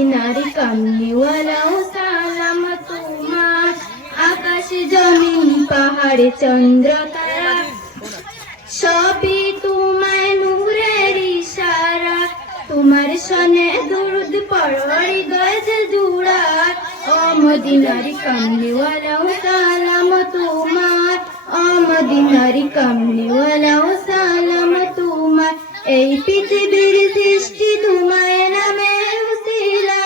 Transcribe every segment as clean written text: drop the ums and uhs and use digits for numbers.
মদিনার কামলিওয়ালাও সালাম তোমার। আকাশ জমিন পাহাড় চন্দ্র তারা সবই তোমায় নূরের ইশারা। তোমার সনে দুরুদ পড়ো হৃদয় জুড়া। ও মদিনার কামলিওয়ালাও সালাম তোমার। ও মদিনার কামলিওয়ালাও সালাম তোমার। এই পৃথিবীর সৃষ্টি তোমায় নামে উসিলা।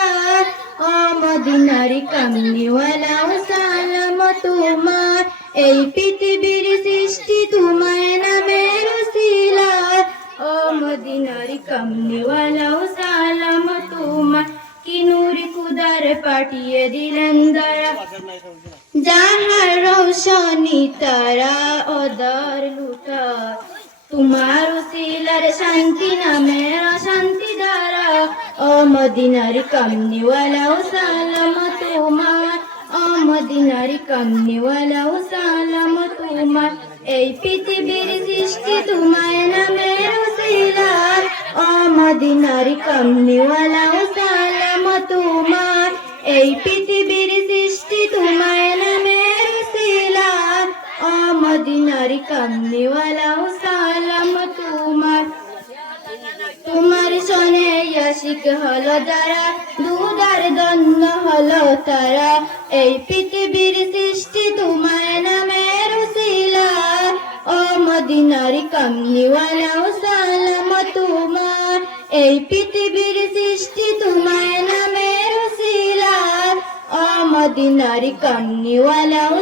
ও মদিনার কামলিওয়ালাও সালাম তোমার। এই পৃথিবীর সৃষ্টি তোমায় নামে উসিলা। ও মদিনার কামলিওয়ালাও সালাম তোমার। কি নূর খুদার পাঠিয়ে দিলেন দয়া, যাহার রৌশনি তারা ওদার লুটা। তোমার উসিলার শান্তি নামের অশান্তি দ্বারা। ও মদিনার কামলিওয়ালাও সালাম তোমার। ও মদিনার কামলিওয়ালাও সালাম তোমার। এই পৃথিবীর সৃষ্টি তোমায় নামের উসিলা। ও মদিনার কামলিওয়ালাও সালাম তোমার। এই পৃথিবীর সৃষ্টি তোমায় নামের উসিলা। ও মদিনার কামলিওয়ালাও সালাম তোমার। তোমার সনে আশিক হলো যারা, দুদার দ্বন্দ্ব হলো তারা। এই পৃথিবীর সৃষ্টি তোমায় নামের উসিলা। ও মদিনার কামলিওয়ালাও সালাম তোমার। এই পৃথিবীর সৃষ্টি তোমায় নামের উসিলা। ও মদিনার কামলিওয়ালাও